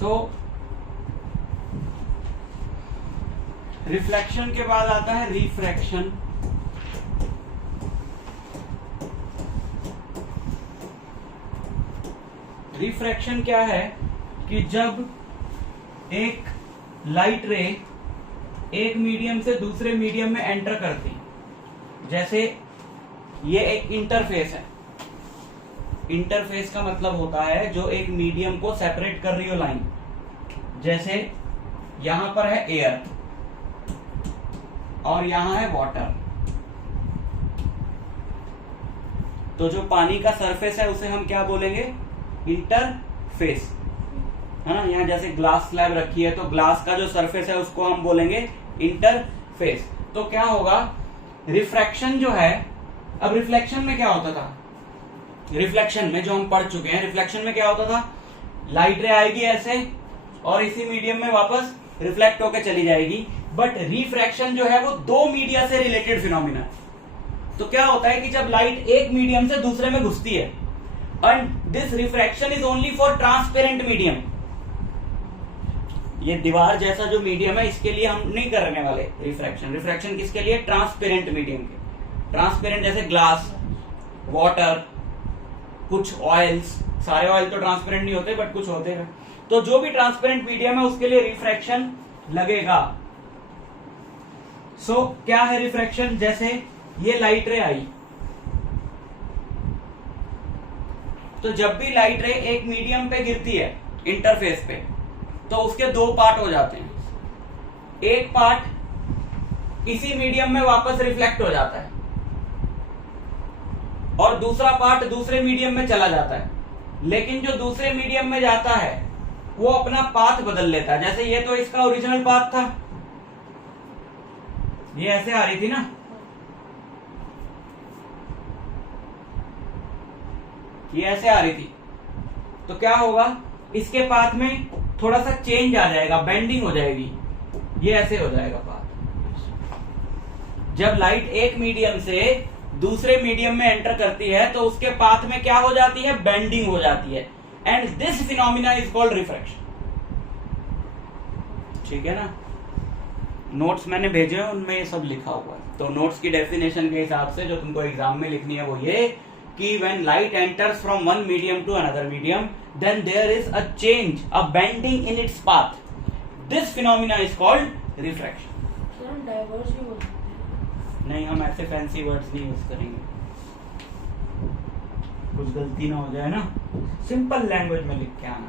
सो reflection के बाद आता है रिफ्रैक्शन। रिफ्रैक्शन क्या है कि जब एक लाइट रे एक मीडियम से दूसरे मीडियम में एंटर करती, जैसे ये एक इंटरफेस है। इंटरफेस का मतलब होता है जो एक मीडियम को सेपरेट कर रही हो लाइन। जैसे यहां पर है एयर और यहां है वाटर, तो जो पानी का सरफेस है उसे हम क्या बोलेंगे? इंटरफेस, है ना। यहां जैसे ग्लास स्लैब रखी है तो ग्लास का जो सरफेस है उसको हम बोलेंगे इंटरफेस। तो क्या होगा? रिफ्रैक्शन जो है, अब रिफ्लेक्शन में क्या होता था? रिफ्लेक्शन में जो हम पढ़ चुके हैं, रिफ्लेक्शन में क्या होता था? लाइट रे आएगी ऐसे और इसी मीडियम में वापस रिफ्लेक्ट होकर चली जाएगी। बट रिफ्रैक्शन जो है वो दो मीडिया से रिलेटेड फिनोमिना है। तो क्या होता है कि जब लाइट एक मीडियम से दूसरे में घुसती है, and this refraction is only for transparent medium. ये दीवार जैसा जो मीडियम है इसके लिए हम नहीं करने वाले रिफ्रैक्शन। रिफ्रैक्शन किसके लिए? ट्रांसपेरेंट मीडियम के। ट्रांसपेरेंट जैसे ग्लास, वाटर, कुछ ऑयल्स, सारे ऑयल तो ट्रांसपेरेंट नहीं होते बट कुछ होते हैं। तो जो भी ट्रांसपेरेंट मीडियम है उसके लिए रिफ्रैक्शन लगेगा। सो क्या है रिफ्रैक्शन? जैसे ये लाइट रे आई, तो जब भी लाइट रे एक मीडियम पे गिरती है इंटरफेस पे, तो उसके दो पार्ट हो जाते हैं। एक पार्ट इसी मीडियम में वापस रिफ्लेक्ट हो जाता है और दूसरा पार्ट दूसरे मीडियम में चला जाता है। लेकिन जो दूसरे मीडियम में जाता है वो अपना पाथ बदल लेता है। जैसे ये तो इसका ओरिजिनल पाथ था, ये ऐसे आ रही थी ना, ये ऐसे आ रही थी, तो क्या होगा? इसके पाथ में थोड़ा सा चेंज आ जाएगा, बेंडिंग हो जाएगी, ये ऐसे हो जाएगा पाथ। जब लाइट एक मीडियम से दूसरे मीडियम में एंटर करती है तो उसके पाथ में क्या हो जाती है? बेंडिंग हो जाती है। And this phenomena is called refraction. ठीक है ना। नोट्स मैंने भेजे हैं, उनमें ये सब लिखा हुआ है। तो नोट्स की डेफिनेशन के हिसाब से जो तुमको एग्जाम में लिखनी है वो ये कि when light enters from one medium to another medium, then there is a change, a bending in its path. This phenomena is called refraction. Sir हम डाइवर्ज भी बोल सकते हैं? नहीं, हम ऐसे फैंसी वर्ड्स नहीं यूज करेंगे, कुछ गलती ना हो जाए ना। सिंपल लैंग्वेज में लिख के आना।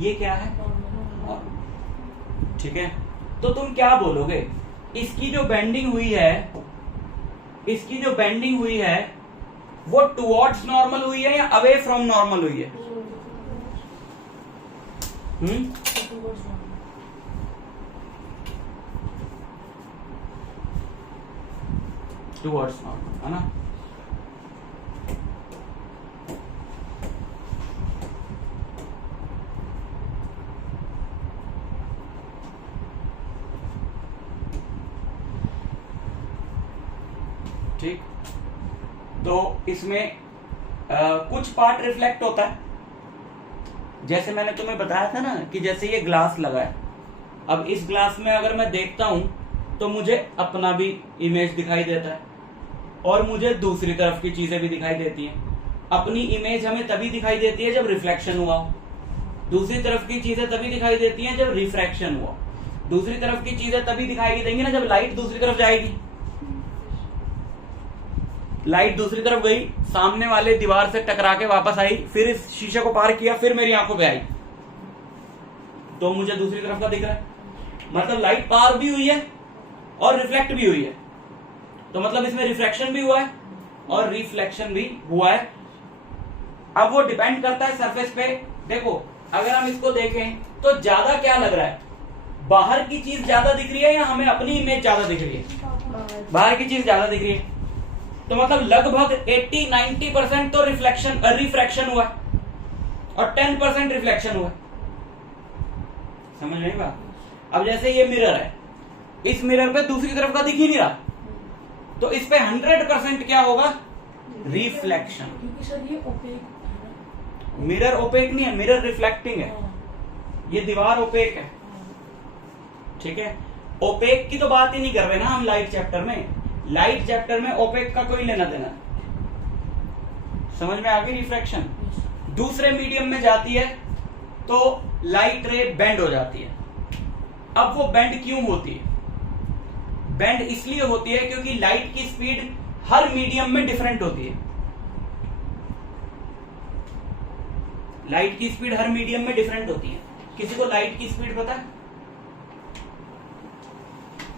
ये क्या है? ठीक है, तो तुम क्या बोलोगे? इसकी जो बेंडिंग हुई है, इसकी जो बेंडिंग हुई है वो टुवर्ड्स नॉर्मल हुई है या अवे फ्रॉम नॉर्मल हुई है? टुवर्ड्स नॉर्मल, है ना। ठीक, तो इसमें कुछ पार्ट रिफ्लेक्ट होता है। जैसे मैंने तुम्हें बताया था ना कि जैसे ये ग्लास लगा है, अब इस ग्लास में अगर मैं देखता हूं तो मुझे अपना भी इमेज दिखाई देता है और मुझे दूसरी तरफ की चीजें भी दिखाई देती हैं। अपनी इमेज हमें तभी दिखाई देती है जब रिफ्लेक्शन हुआ हो, दूसरी तरफ की चीजें तभी दिखाई देती हैं जब रिफ्रैक्शन हुआ। दूसरी तरफ की चीजें तभी दिखाई देंगी ना जब लाइट दूसरी तरफ जाएगी। लाइट दूसरी तरफ गई, सामने वाले दीवार से टकरा के वापस आई, फिर इस शीशे को पार किया, फिर मेरी आंखों पे आई, तो मुझे दूसरी तरफ का दिख रहा है। मतलब लाइट पार भी हुई है और रिफ्लेक्ट भी हुई है, तो मतलब इसमें रिफ्रैक्शन भी हुआ है और रिफ्लेक्शन भी हुआ है। अब वो डिपेंड करता है सरफेस पे। देखो, अगर हम इसको देखें तो ज्यादा क्या लग रहा है? बाहर की चीज ज्यादा दिख रही है या हमें अपनी इमेज ज्यादा दिख रही है? बाहर की चीज ज्यादा दिख रही है। तो मतलब लगभग 80-90% तो रिफ्रैक्शन हुआ और 10% रिफ्लेक्शन हुआ। समझ नहीं बात? अब जैसे ये मिरर है, इस मिरर पे दूसरी तरफ का दिख ही नहीं रहा, तो इस पे 100% क्या होगा? रिफ्लेक्शन। क्योंकि सर ये ओपेक है ना। मिरर ओपेक नहीं है, मिरर रिफ्लेक्टिंग है। हाँ, ये दीवार ओपेक है, हाँ। ठीक है। ओपेक की तो बात ही नहीं कर रहे ना हम लाइट चैप्टर में। लाइट चैप्टर में ओपेक का कोई लेना देना नहीं। समझ में आ गई रिफ्रैक्शन। Yes. दूसरे मीडियम में जाती है तो लाइट रे बेंड हो जाती है। अब वो बेंड क्यों होती है? बेंड इसलिए होती है क्योंकि लाइट की स्पीड हर मीडियम में डिफरेंट होती है। लाइट की स्पीड हर मीडियम में डिफरेंट होती है। किसी को लाइट की स्पीड पता है?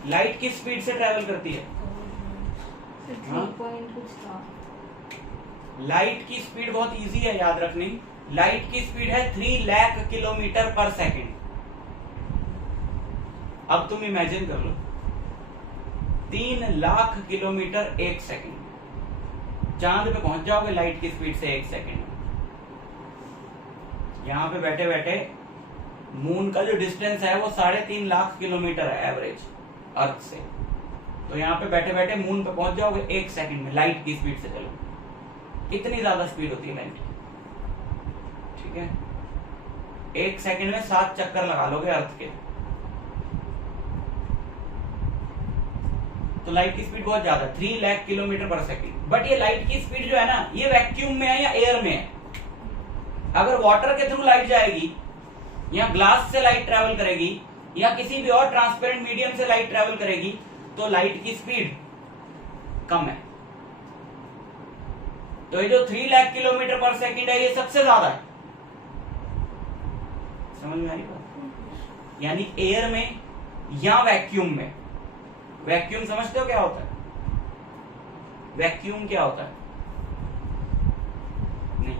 लाइट किस स्पीड से ट्रेवल करती है? हाँ? 3 कुछ था। लाइट की स्पीड बहुत इजी है याद रखनी। लाइट की स्पीड है 3 लाख किलोमीटर पर सेकेंड। अब तुम इमेजिन कर लो 3 लाख किलोमीटर एक सेकेंड। चांद पे पहुंच जाओगे लाइट की स्पीड से 1 सेकेंड में। यहां पे बैठे बैठे मून का जो डिस्टेंस है वो 3.5 लाख किलोमीटर है एवरेज अर्थ से। तो यहां पे बैठे बैठे मून पे पहुंच जाओगे 1 सेकेंड में लाइट की स्पीड से। चलो इतनी ज्यादा स्पीड होती है लाइट की, ठीक है। 1 सेकेंड में 7 चक्कर लगा लोगे अर्थ के। तो लाइट की स्पीड बहुत ज्यादा है, 3 लाख किलोमीटर पर सेकेंड। बट ये लाइट की स्पीड जो है ना, ये वैक्यूम में है या एयर में है? अगर वाटर के थ्रू लाइट जाएगी या ग्लास से लाइट ट्रेवल करेगी या किसी भी और ट्रांसपेरेंट मीडियम से लाइट ट्रेवल करेगी तो लाइट की स्पीड कम है। तो ये जो 3 लाख किलोमीटर पर सेकेंड है ये सबसे ज्यादा है। समझ में आ रही बात? यानी एयर में या वैक्यूम में। वैक्यूम समझते हो क्या होता है? वैक्यूम क्या होता है? नहीं।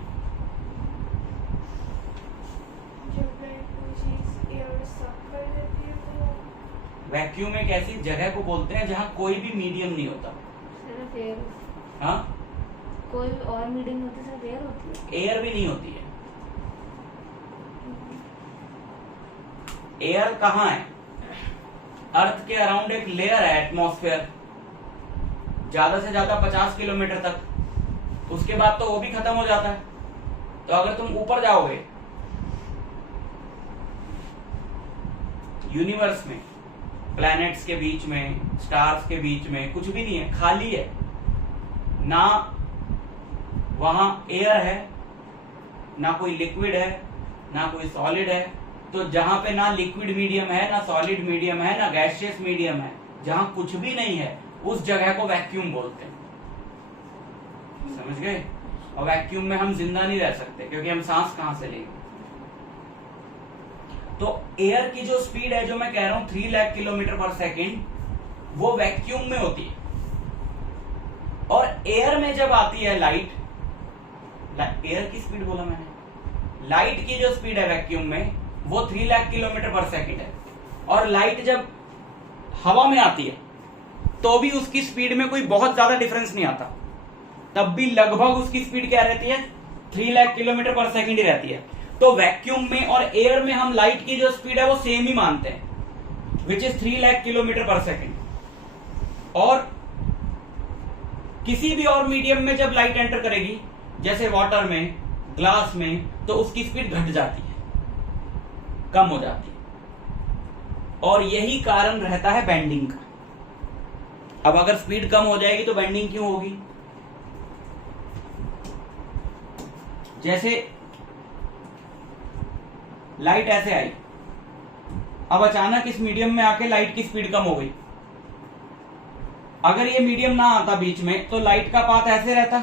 जब कोई चीज एयर साफ कर देती है तो वैक्यूम एक ऐसी जगह को बोलते हैं जहां कोई भी मीडियम नहीं होता। सिर्फ एयर। हाँ, कोई और मीडियम होती है, सिर्फ एयर होती है। एयर भी नहीं होती है। एयर कहाँ है? अर्थ के अराउंड एक लेयर है एटमॉस्फेयर, ज्यादा से ज्यादा 50 किलोमीटर तक। उसके बाद तो वो भी खत्म हो जाता है। तो अगर तुम ऊपर जाओगे यूनिवर्स में, प्लैनेट्स के बीच में, स्टार्स के बीच में कुछ भी नहीं है, खाली है। ना वहां एयर है, ना कोई लिक्विड है, ना कोई सॉलिड है। तो जहां पे ना लिक्विड मीडियम है, ना सॉलिड मीडियम है, ना गैसियस मीडियम है, जहां कुछ भी नहीं है, उस जगह को वैक्यूम बोलते हैं। समझ गए? और वैक्यूम में हम जिंदा नहीं रह सकते क्योंकि हम सांस कहां से लेंगे। तो एयर की जो स्पीड है, जो मैं कह रहा हूं 3 लाख किलोमीटर पर सेकेंड, वो वैक्यूम में होती है। और एयर में जब आती है लाइट, एयर की स्पीड बोला मैंने, लाइट की जो स्पीड है वैक्यूम में वो 3 लाख किलोमीटर पर सेकेंड है। और लाइट जब हवा में आती है तो भी उसकी स्पीड में कोई बहुत ज्यादा डिफरेंस नहीं आता, तब भी लगभग उसकी स्पीड क्या रहती है? 3 लाख किलोमीटर पर सेकेंड ही रहती है। तो वैक्यूम में और एयर में हम लाइट की जो स्पीड है वो सेम ही मानते हैं, विच इज 3 लाख किलोमीटर पर सेकेंड। और किसी भी और मीडियम में जब लाइट एंटर करेगी, जैसे वाटर में, ग्लास में, तो उसकी स्पीड घट जाती है, कम हो जाती है। और यही कारण रहता है बेंडिंग का। अब अगर स्पीड कम हो जाएगी तो बेंडिंग क्यों होगी? जैसे लाइट ऐसे आई, अब अचानक इस मीडियम में आके लाइट की स्पीड कम हो गई। अगर ये मीडियम ना आता बीच में तो लाइट का पाथ ऐसे रहता,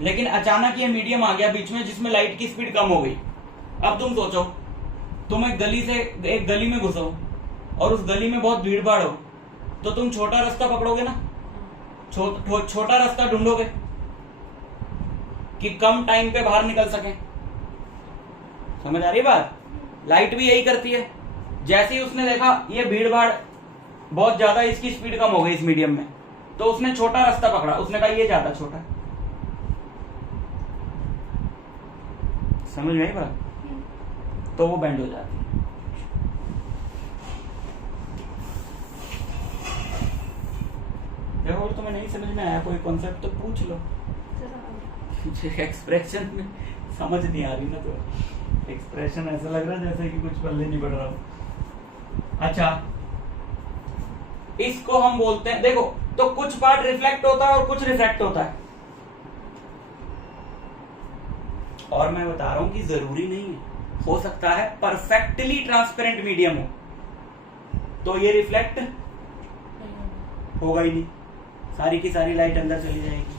लेकिन अचानक ये मीडियम आ गया बीच में जिसमें लाइट की स्पीड कम हो गई। अब तुम सोचो, तुम एक गली में घुसो और उस गली में बहुत भीड़ भाड़ हो, तो तुम छोटा रास्ता पकड़ोगे ना, छोटा रास्ता ढूंढोगे कि कम टाइम पे बाहर निकल सके। समझ आ रही बात? लाइट भी यही करती है। जैसे ही उसने देखा ये भीड़ भाड़ बहुत ज्यादा, इसकी स्पीड कम हो गई इस मीडियम में, तो उसने छोटा रास्ता पकड़ा, उसने कहा ये ज्यादा छोटा। समझ में आई बात? तो वो बेंड हो जाती है। देखो और तुम्हें नहीं समझ में आया कोई कॉन्सेप्ट तो पूछ लो। एक्सप्रेशन में समझ नहीं आ रही ना, तो एक्सप्रेशन ऐसा लग रहा है जैसे कि कुछ पल्ले नहीं पड़ रहा। अच्छा, इसको हम बोलते हैं, देखो तो कुछ पार्ट रिफ्लेक्ट होता है और कुछ रिफ्रैक्ट होता है, और मैं बता रहा हूं कि जरूरी नहीं है, हो सकता है परफेक्टली ट्रांसपेरेंट मीडियम हो तो ये रिफ्लेक्ट होगा ही नहीं, सारी की सारी लाइट अंदर चली जाएगी।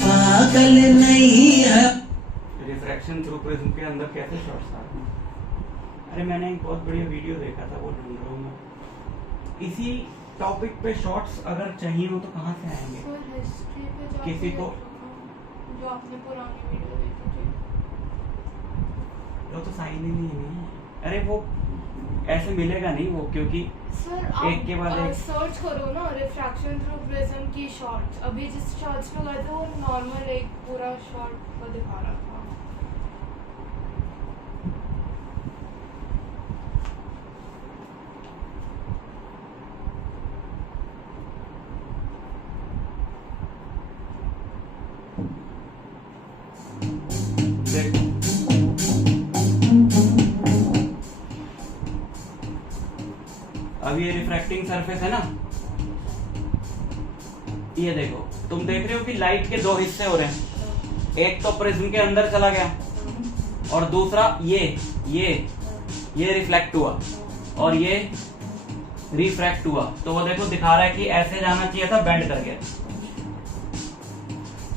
पागल नहीं है। रिफ्रैक्शन थ्रू प्रिज्म के अंदर कैसे शॉट्स आते हैं? अरे मैंने एक बहुत बढ़िया वीडियो देखा था, वो ढूंढ रहा हूँ मैं। इसी टॉपिक पे शॉट्स अगर चाहिए हो तो कहाँ से आएंगे? सर हिस्ट्री पे जाके किसी को जो आपने पुरानी वीडियो देखी थी, वो तो साइन ही नहीं है। अरे वो ऐसे मिलेगा नहीं वो, क्योंकि सर एक के बाद आप एक। सर्च करो ना रिफ्रैक्शन थ्रू प्रिज्म की शॉट्स। अभी जिस शॉट्स पे गए थे वो नॉर्मल एक पूरा शॉट को दिखा रहा था। देखो अब ये रिफ्रैक्टिंग सरफेस है ना, ये देखो तुम देख रहे हो कि लाइट के दो हिस्से हो रहे हैं, एक तो प्रिज्म के अंदर चला गया और दूसरा ये रिफ्लेक्ट हुआ और ये रिफ्रैक्ट हुआ। तो वो देखो दिखा रहा है कि ऐसे जाना चाहिए था, बेंड कर गया।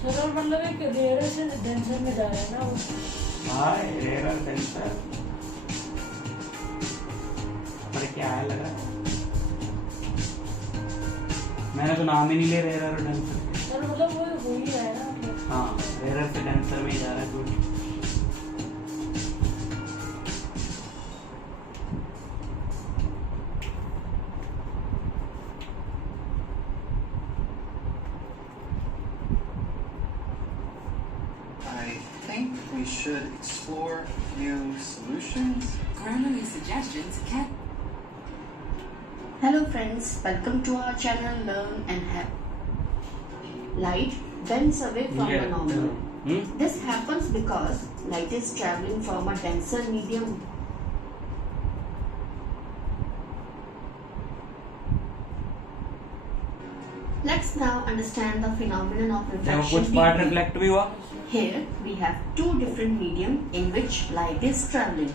सर और मतलब एक रेयर से डेंसर में जा रहा है ना वो। हाँ रेयर डेंसर, अरे क्या है लग रहा है, मैंने तो नाम ही नहीं ले रेयर और डेंसर। सर मतलब वो हो ही रहा है ना। हाँ रेयर से डेंसर में ही जा रहा है। Good. I think we should explore new solutions. Grammarly suggestions can. Hello friends, welcome to our channel Learn and Have. Light bends away from the normal. This happens because light is traveling from a denser medium. Let's now understand the phenomenon of देखो refraction. कुछ part deeply. Reflect भी हुआ। Here we have two different medium in which light is traveling,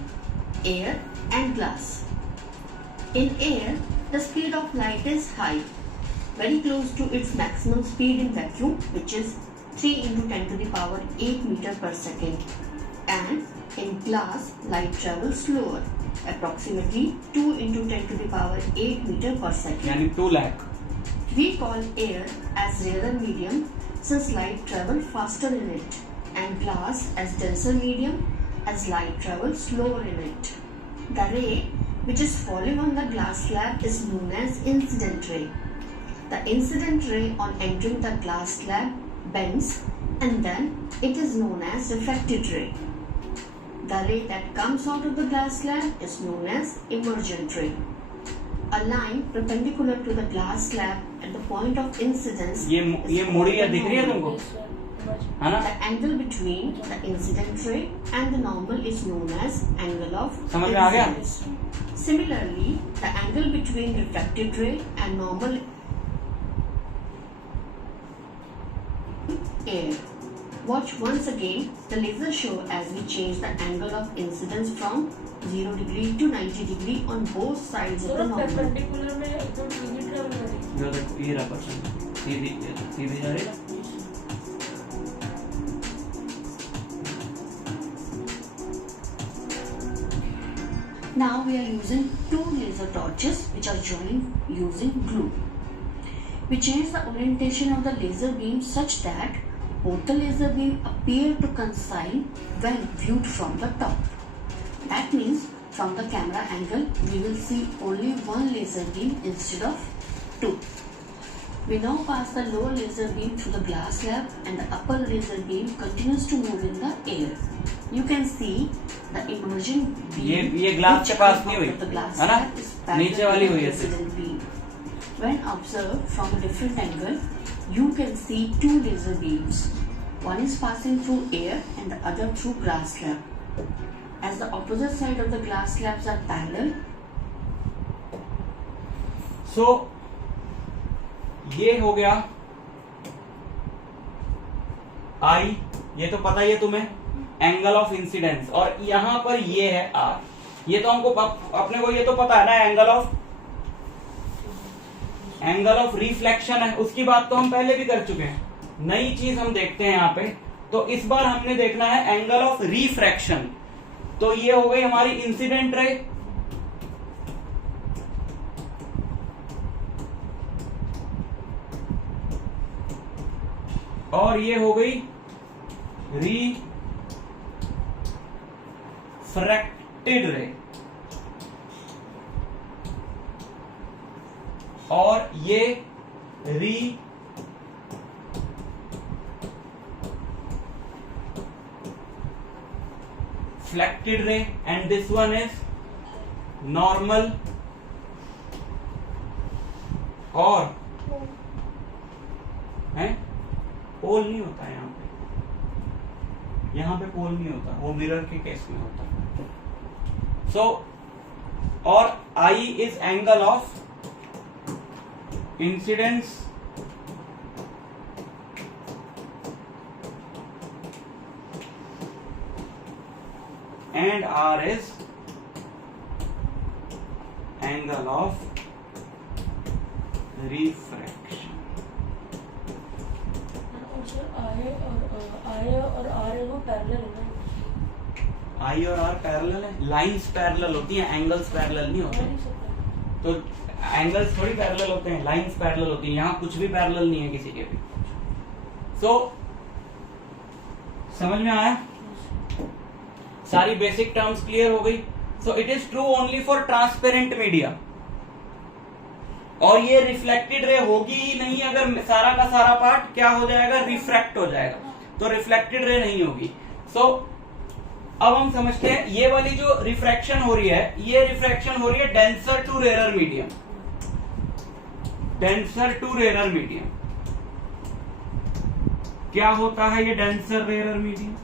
air and glass. In air, the speed of light is high, very close to its maximum speed in vacuum, which is 3 into 10 to the power 8 meter per second. And in glass, light travels slower, approximately 2 into 10 to the power 8 meter per second. यानी 2 lakh. We call air as rarer medium since light travels faster in it, and glass as denser medium as light travels slower in it. The ray which is falling on the glass slab is known as incident ray. The incident ray on entering the glass slab bends, and then it is known as refracted ray. The ray that comes out of the glass slab is known as emergent ray. A line perpendicular to the glass slab at the point of incidence ये मुड़िया दिख रही है तुमको, है ना? The angle between the incident ray and the normal is known as angle of समझ में आ गया? incidence. Similarly, the angle between refracted ray and normal air. Watch once again the laser show as we change the angle of incidence from 0 degree to 90 degree on both sides of the sir normal. Perpendicular में एकदम सीधी travel करेगी। जो देखो ये रहा person, सीधी सीधी जा रही है। Now we are using two laser torches which are joined using glue. We change the orientation of the laser beam such that both the laser beam appear to coincide when viewed from the top. That means from the camera angle we will see only one laser beam instead of two. We now pass the lower laser beam through the glass slab and the upper laser beam continues to move in the air. You can see the emerging beam. ये glass के पास नहीं हुई of the glass है ना, slab is parallel नीचे वाली to the हुई है incident beam. When observed from a different angle, you can see two laser beams. One is passing through air and the other through glass slab. As the opposite side of the glass slabs are parallel, सो ये हो गया आई, ये तो पता ही है तुम्हें, angle of incidence, और यहां पर ये है आर। ये तो हमको अपने को ये तो पता है ना, एंगल ऑफ रिफ्लेक्शन है, उसकी बात तो हम पहले भी कर चुके हैं। नई चीज हम देखते हैं यहाँ पे, तो इस बार हमने देखना है एंगल ऑफ रिफ्रैक्शन। तो ये हो गई हमारी इंसिडेंट रे, और ये हो गई रिफ्रैक्टेड रे, और ये reflected ray, and this one is normal और है पोल नहीं होता है यहाँ पे पोल नहीं होता, वो मिरर के केस में होता है। सो और I is angle of incidence and R is angle of refraction. और सर आई और आर है वो पैरेलल है ना? I और R पैरेलल है, लाइंस पैरेलल होती हैं, एंगल्स पैरेलल नहीं होते। तो एंगल्स थोड़ी पैरेलल होते हैं, लाइंस पैरेलल होती हैं। यहाँ कुछ भी पैरेलल नहीं है किसी के भी। सो समझ में आया? सारी बेसिक टर्म्स क्लियर हो गई। So it is true only for transparent media, और ये रिफ्लेक्टेड रे होगी ही नहीं अगर सारा का सारा पार्ट क्या हो जाएगा, रिफ्रैक्ट हो जाएगा, तो रिफ्लेक्टेड रे नहीं होगी। सो अब हम समझते हैं ये वाली जो रिफ्रैक्शन हो रही है, ये रिफ्रैक्शन हो रही है denser to rarer medium, denser to rarer medium. क्या होता है ये डेंसर रेरर मीडियम?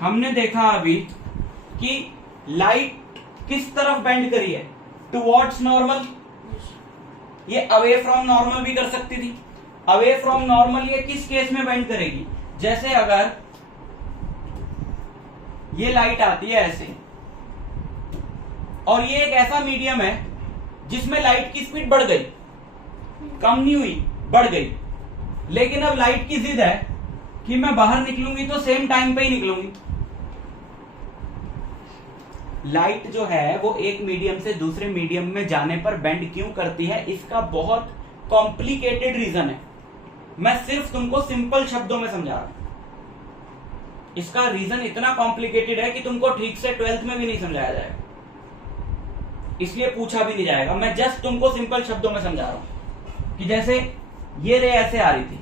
हमने देखा अभी कि लाइट किस तरफ बेंड करी है, टुवर्ड्स नॉर्मल। ये अवे फ्रॉम नॉर्मल भी कर सकती थी। अवे फ्रॉम नॉर्मल ये किस केस में बेंड करेगी? जैसे अगर ये लाइट आती है ऐसे, और ये एक ऐसा मीडियम है जिसमें लाइट की स्पीड बढ़ गई, कम नहीं हुई, बढ़ गई, लेकिन अब लाइट की जिद है कि मैं बाहर निकलूंगी तो सेम टाइम पे ही निकलूंगी। लाइट जो है वो एक मीडियम से दूसरे मीडियम में जाने पर बेंड क्यों करती है, इसका बहुत कॉम्प्लिकेटेड रीजन है। मैं सिर्फ तुमको सिंपल शब्दों में समझा रहा हूं। इसका रीजन इतना कॉम्प्लिकेटेड है कि तुमको ठीक से 12th में भी नहीं समझाया जाएगा, इसलिए पूछा भी नहीं जाएगा। मैं जस्ट तुमको सिंपल शब्दों में समझा रहा हूं कि जैसे ये रे ऐसे आ रही थी,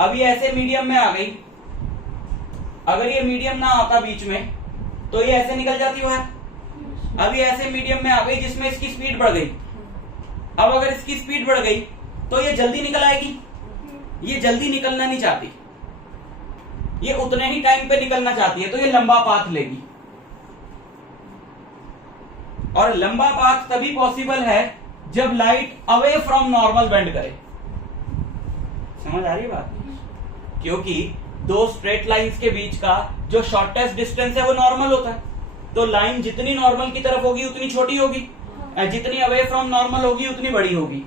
अब ये ऐसे मीडियम में आ गई। अगर ये मीडियम ना आता बीच में तो ये ऐसे निकल जाती है। अब ये ऐसे मीडियम में आ गई जिसमें इसकी स्पीड बढ़ गई। अब अगर इसकी स्पीड बढ़ गई तो ये जल्दी निकल आएगी। ये जल्दी निकलना नहीं चाहती, ये उतने ही टाइम पे निकलना चाहती है, तो ये लंबा पाथ लेगी। और लंबा पाथ तभी पॉसिबल है जब light away from normal bend करे। समझ आ रही है बात? क्योंकि दो स्ट्रेट लाइंस के बीच का जो शॉर्टेस्ट डिस्टेंस है वो नॉर्मल होता है। तो लाइन जितनी नॉर्मल की तरफ होगी उतनी छोटी होगी, जितनी अवे फ्रॉम नॉर्मल होगी उतनी बड़ी होगी।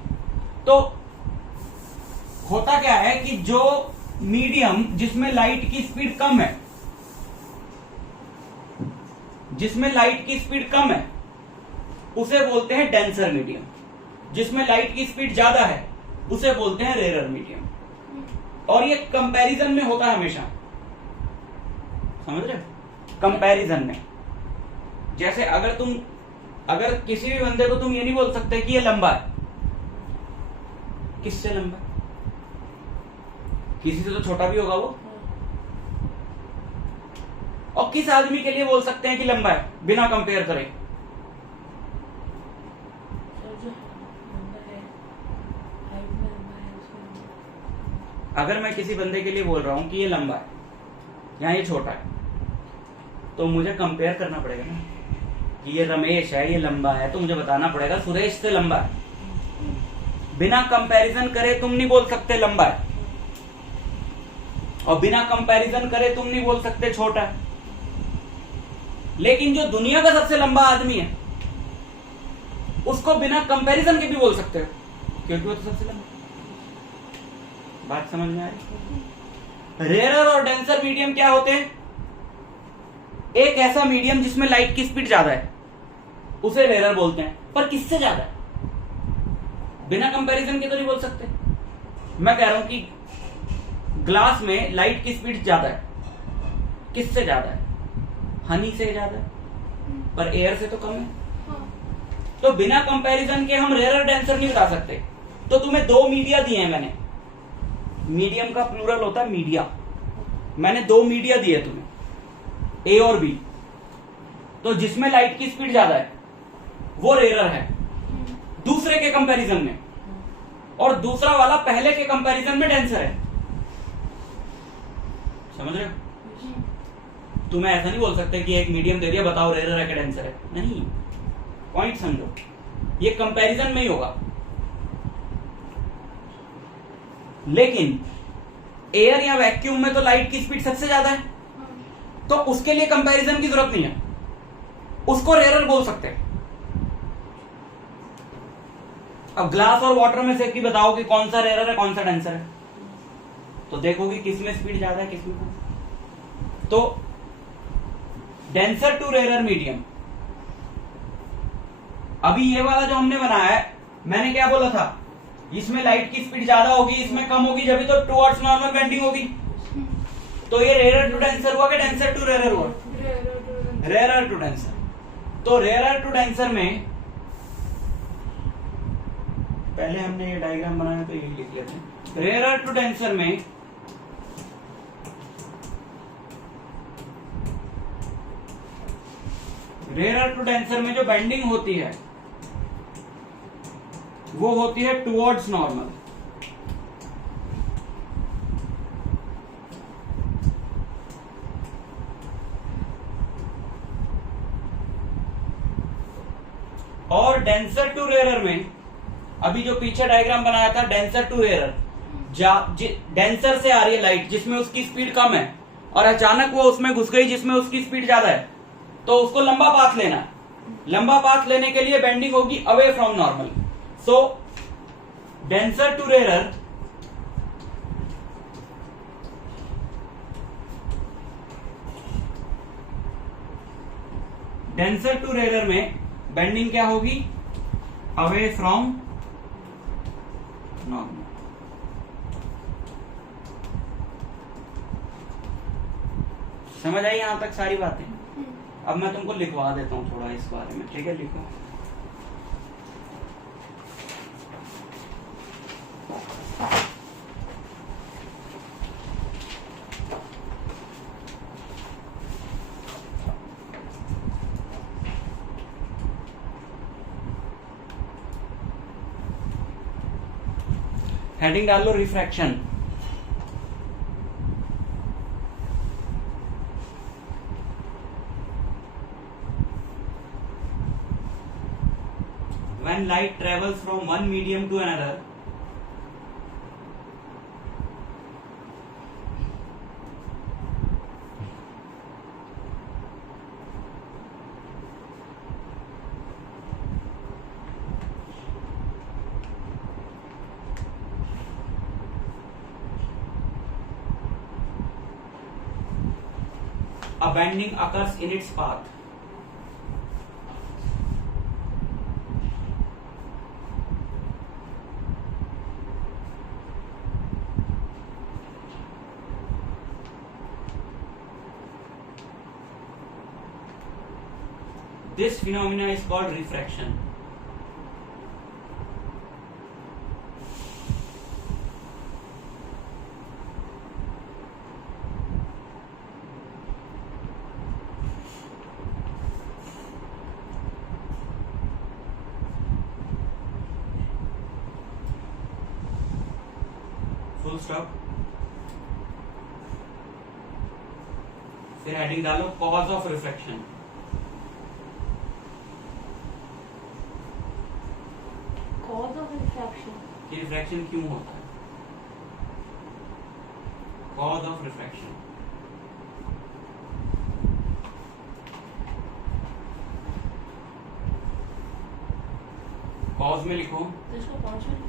तो होता क्या है कि जो मीडियम जिसमें लाइट की स्पीड कम है, जिसमें लाइट की स्पीड कम है उसे बोलते हैं डेंसर मीडियम, जिसमें लाइट की स्पीड ज्यादा है उसे बोलते हैं रेयर मीडियम। और ये कंपैरिजन में होता है हमेशा, समझ रहे हो? कंपैरिजन में जैसे अगर किसी भी बंदे को तुम ये नहीं बोल सकते कि ये लंबा है, किससे लंबा है? किसी से तो छोटा भी होगा वो। और किस आदमी के लिए बोल सकते हैं कि लंबा है बिना कंपेयर करें? अगर मैं किसी बंदे के लिए बोल रहा हूं कि ये लंबा है या ये छोटा है, तो मुझे कंपेयर करना पड़ेगा ना कि ये रमेश है, ये लंबा है, तो मुझे बताना पड़ेगा सुरेश से लंबा है। बिना कंपैरिजन करे तुम नहीं बोल सकते लंबा है, और बिना कंपैरिजन करे तुम नहीं बोल सकते छोटा है। लेकिन जो दुनिया का सबसे लंबा आदमी है उसको बिना कंपैरिजन के भी बोल सकते हो, क्योंकि वो तो सबसे लंबा। बात समझ में आ रही? रेयरर और डेंसर मीडियम क्या होते हैं? एक ऐसा मीडियम जिसमें लाइट की स्पीड ज्यादा है उसे रेयरर बोलते हैं, पर किससे ज्यादा है? बिना कंपैरिजन के तो नहीं बोल सकते। मैं कह रहा हूं कि ग्लास में लाइट की स्पीड ज्यादा है, किससे ज्यादा है? हनी से ज्यादा है, पर एयर से तो कम है। तो बिना कंपैरिजन के हम रेयरर डेंसर नहीं बता सकते। तो तुम्हें दो मीडिया दिए हैं मैंने, मीडियम का प्लूरल होता है मीडिया। मैंने दो मीडिया दिए तुम्हें, ए और बी। तो जिसमें लाइट की स्पीड ज्यादा है वो रेयरर है दूसरे के कंपैरिजन में, और दूसरा वाला पहले के कंपैरिजन में डेंसर है। समझ रहे हो? तुम्हें ऐसा नहीं बोल सकते कि एक मीडियम दे दिया बताओ रेयरर है कि डेंसर है। नहीं, पॉइंट समझो, ये कंपैरिजन में ही होगा। लेकिन एयर या वैक्यूम में तो लाइट की स्पीड सबसे ज्यादा है, तो उसके लिए कंपैरिजन की जरूरत नहीं है, उसको रेयरर बोल सकते हैं। अब ग्लास और वाटर में से कि बताओ कि कौन सा रेयरर है कौन सा डेंसर है, तो देखोगे किसमें स्पीड ज्यादा है किसमें कम। तो डेंसर टू रेयरर मीडियम, अभी ये वाला जो हमने बनाया है, मैंने क्या बोला था? इसमें लाइट की स्पीड ज्यादा होगी, इसमें कम होगी, जब तो टुवर्ड्स नॉर्मल बेंडिंग होगी। तो ये रेयरर टू डेंसर हुआ कि डेंसर टू रेयरर हुआ? Rarer to denser. तो रेयरर टू डेंसर में पहले हमने ये डायग्राम बनाया तो यही लिख लेते हैं। रेयरर टू डेंसर में जो बेंडिंग होती है वो होती है टुवर्ड्स नॉर्मल। और डेंसर टू रेयरर में, अभी जो पीछे डायग्राम बनाया था डेंसर टू रेयरर, डेंसर से आ रही है लाइट जिसमें उसकी स्पीड कम है, और अचानक वो उसमें घुस गई जिसमें उसकी स्पीड ज्यादा है, तो उसको लंबा पाथ लेना है। लंबा पाथ लेने के लिए बेंडिंग होगी away from normal. So denser to rarer में बेंडिंग क्या होगी? Away from normal. समझ आई यहां तक सारी बातें? अब मैं तुमको लिखवा देता हूं थोड़ा इस बारे में, ठीक है? लिखो। हेडिंग डाल लो refraction. When light travels from one medium to another, a bending occurs in its path. This phenomena is called refraction. Full stop. फिर हेडिंग डालो cause of refraction. Cause of refraction. कि रिफ्रैक्शन क्यों होता है. Cause of refraction. Cause में लिखो. तो इसको 5 में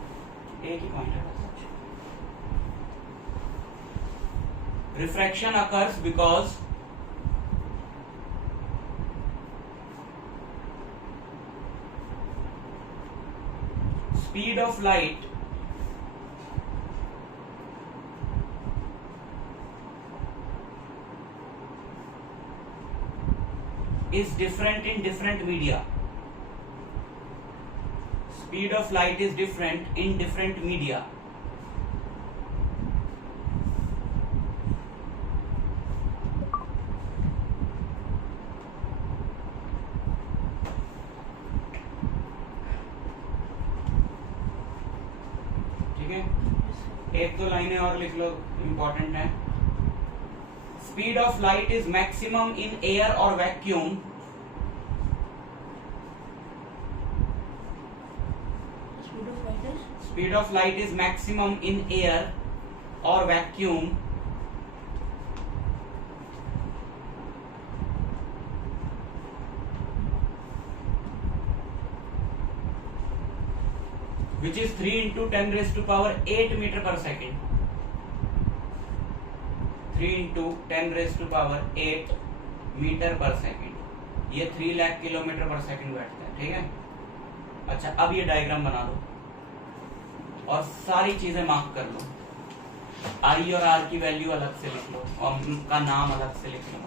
एक ही पॉइंट है. Refraction occurs because speed of light is different in different media. Speed of light is different in different media. एक दो लाइनें और लिख लो, इंपॉर्टेंट है. Speed of light is maximum in air और vacuum. speed of light Speed of light is is maximum in air or vacuum which is 3 into 10 raised to power 8 meter per second. 3 into 10 raised to power 8 metre पर second. ये 3 lakh kilometre पर second बैठता है. ठीक है. अच्छा, अब ये डायग्राम बना दो और सारी चीजें मार्क कर लो. आई और आर की वैल्यू अलग से लिख लो और उनका नाम अलग से लिख लो.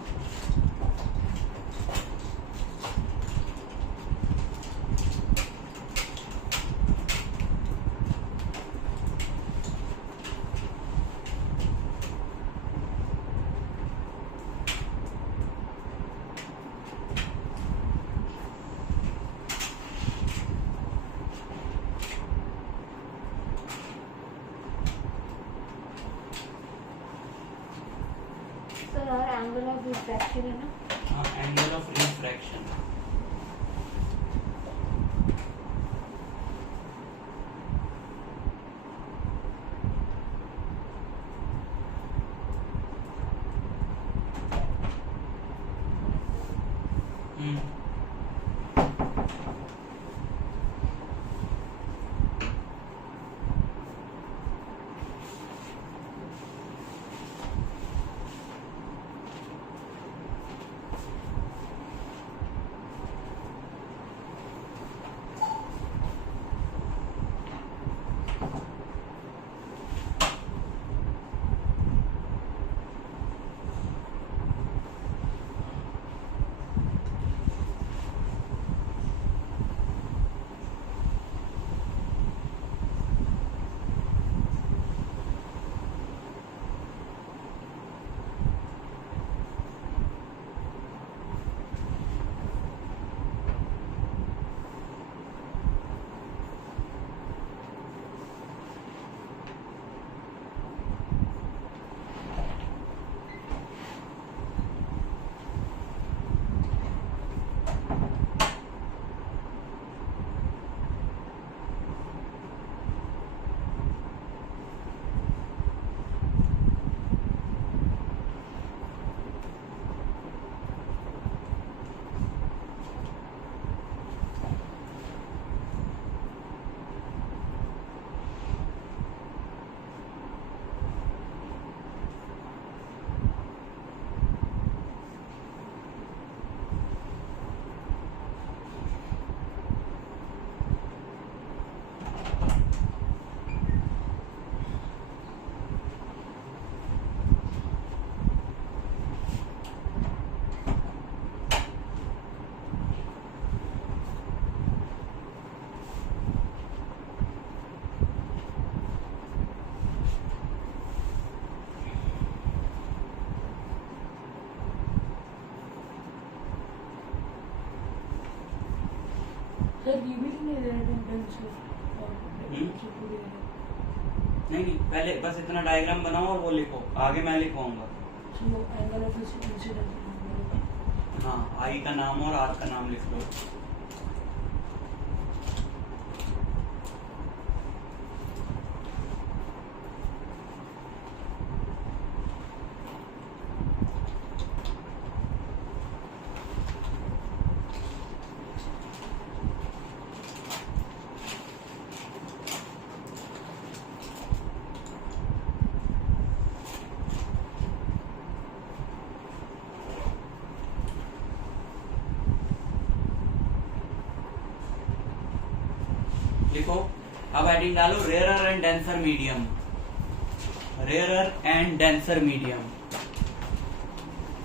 sir our angle of refraction है ना. हाँ, एंगल ऑफ रिफ्रैक्शन. सर ये भी नहीं दे रहे टेंडेंसी और नहीं, पहले बस इतना डायग्राम बनाओ और वो लिखो, आगे मैं लिखवाऊंगा। So angle of incidence. हाँ, आई का नाम और आर का नाम लिख लो। लिखो, अब हेडिंग डालो rarer and denser medium, rarer and denser medium.